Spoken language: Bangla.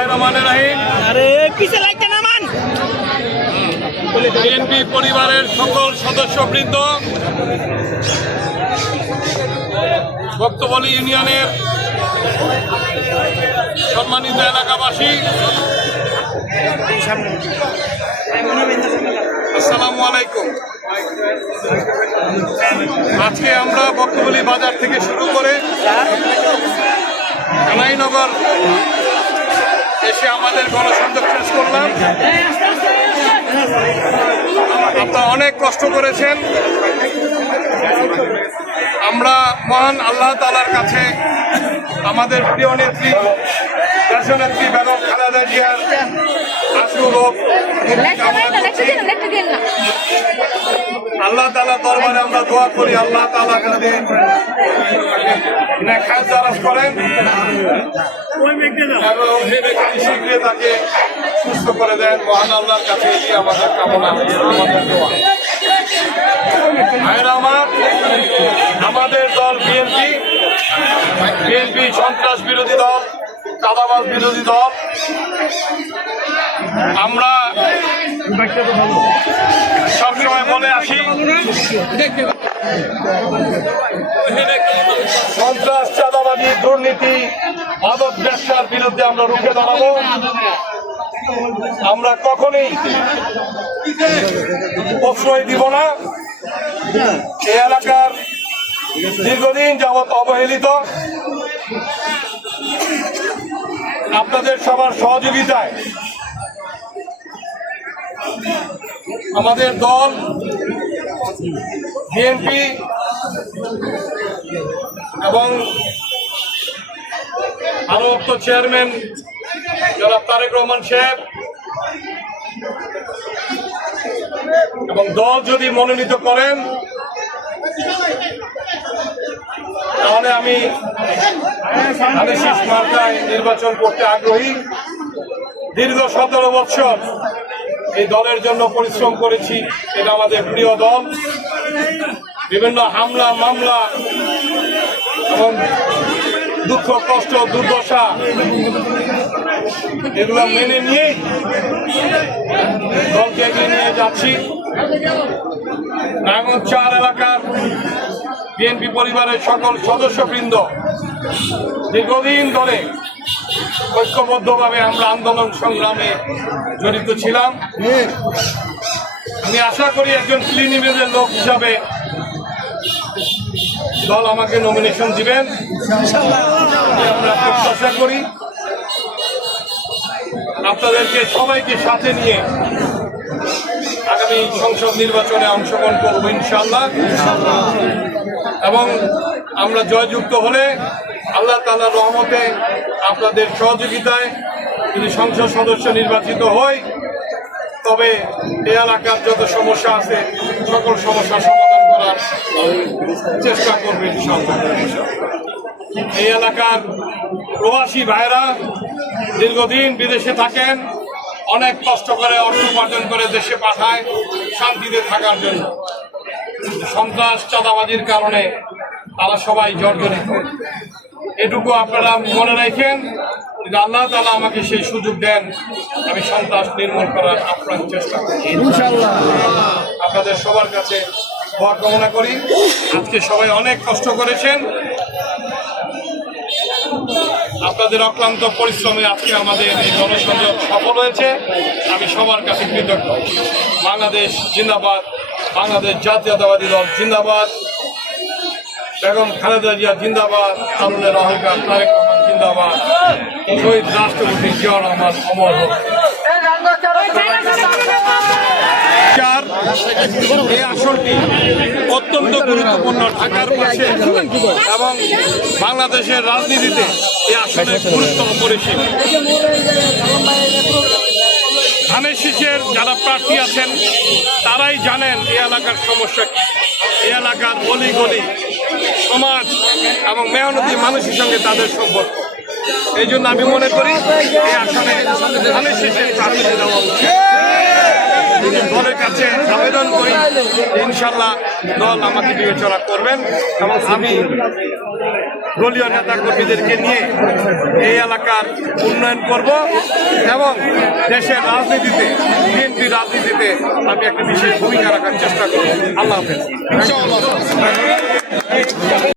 বিসমিল্লাহিররহমানিররহিম। বিএনপি পরিবারের সকল সদস্যবৃন্দ, ভক্তবলী ইউনিয়নের সম্মানিত এলাকাবাসী, আসসালামু আলাইকুম। আজকে আমরা ভক্তবলী বাজার থেকে শুরু করে কানাইনগর এসে আমাদের গণসংযোগ শেষ করলাম। আপনারা অনেক কষ্ট করেছেন। আমরা মহান আল্লাহ তাআলার কাছে আমাদের প্রিয় নেত্রী দেশনেত্রী বেগম খালেদা জিয়ার আশু হোক আল্লাহ তাআলা দরবারে আমরা দোয়া করি, আল্লাহ তাআলা যাতে নেখায় জারাজ করেন এবং শীঘ্রই তাকে সুস্থ করে দেন। মহান আল্লাহর কাছে এটি আমাদের কামনা, আমাদের দোয়া। আমাদের দল বিএনপি সন্ত্রাস বিরোধী দল, চাঁদাবাজ বিরোধী দল। আমরা সবসময় বলে আসি, সন্ত্রাস, চাঁদাবাজি, দুর্নীতি, মাদক ব্যবসার বিরুদ্ধে আমরা রুখে দাঁড়াবো। আমরা কখনই প্রশ্রয় দিব না। এই এলাকার দীর্ঘদিন যাবৎ অবহেলিত, আপনাদের সবার সহযোগিতায় আমাদের দল বিএনপি এবং ভারপ্রাপ্ত চেয়ারম্যান জনাব তারেক রহমান সাহেব এবং দল যদি মনোনীত করেন তাহলে আমি ধানের মার্কায় নির্বাচন করতে আগ্রহী। দীর্ঘ 17 বছর এই দলের জন্য পরিশ্রম করেছি। এটা আমাদের প্রিয় দল। বিভিন্ন হামলা মামলা এবং দুঃখ কষ্ট দুর্দশা এগুলো মেনে নিয়েই দলকে এগিয়ে নিয়ে যাচ্ছি। নারায়ণগঞ্জ 4 এলাকার বিএনপি পরিবারের সকল সদস্যবৃন্দ দীর্ঘদিন ধরে ঐক্যবদ্ধভাবে আমরা আন্দোলন সংগ্রামে জড়িত ছিলাম। আমি আশা করি একজন ক্লিনিমেজের লোক হিসাবে দল আমাকে নমিনেশন দিবেন, আমরা প্রত্যাশা করি। আপনাদেরকে সবাইকে সাথে নিয়ে আগামী সংসদ নির্বাচনে অংশগ্রহণ করব ইনশাআল্লাহ। এবং আমরা জয়যুক্ত হলে আল্লাহ তাআলার রহমতে আপনাদের সহযোগিতায় যদি সংসদ সদস্য নির্বাচিত হই, তবে এই এলাকার যত সমস্যা আছে সকল সমস্যার সমাধান করার চেষ্টা করবে ইনশাআল্লাহ। এই এলাকার প্রবাসী ভাইরা দীর্ঘদিন বিদেশে থাকেন, অনেক কষ্ট করে অর্থ উপার্জন করে দেশে পাঠায় শান্তিতে থাকার জন্য। সন্ত্রাস চাঁদাবাজির কারণে তারা সবাই জর্জরিত। এটুকু আপনারা মনে রাখেন, যদি আল্লাহ তাআলা আমাকে সেই সুযোগ দেন, আমি সন্ত্রাস নির্মূল করার আপ্রাণ চেষ্টা করি ইনশাআল্লাহ। আপনাদের সবার কাছে দোয়া কামনা করি। আজকে সবাই অনেক কষ্ট করেছেন, আপনাদের অক্লান্ত পরিশ্রমে আজকে আমাদের এই গণসংযোগ সফল হয়েছে। আমি সবার কাছে কৃতজ্ঞ। বাংলাদেশ জিন্দাবাদ, বাংলাদেশ জাতীয়তাবাদী দল জিন্দাবাদ, বেগম খালেদা জিয়া জিন্দাবাদ, তারুণের অহংকার তারেক রহমান জিন্দাবাদ, শহীদ রাষ্ট্রপতি জিয়াউর রহমান অমর হোক। এই আসনটি অত্যন্ত গুরুত্বপূর্ণ ঢাকার পাশে এবং বাংলাদেশের রাজনীতিতে এই আসনের গুরুত্ব পরিসীম। ধানের শীষের যারা প্রার্থী আছেন তারাই জানেন এই এলাকার সমস্যা কি, এই এলাকার গলি গলি সমাজ এবং মেহনতি মানুষের সঙ্গে তাদের সম্পর্ক। এই জন্য আমি মনে করি এই আসনে ধানের শীষের প্রার্থী দেওয়া উচিত। দলের কাছে আবেদন করি ইনশাল্লাহ দল আমাকে বিবেচনা করবেন এবং আমি দলীয় নেতা কর্মীদেরকে নিয়ে এই এলাকার উন্নয়ন করব এবং দেশের রাজনীতিতে বিএনপি রাজনীতিতে আমি একটা বিশেষ ভূমিকা রাখার চেষ্টা করব। আল্লাহ হাফেজ।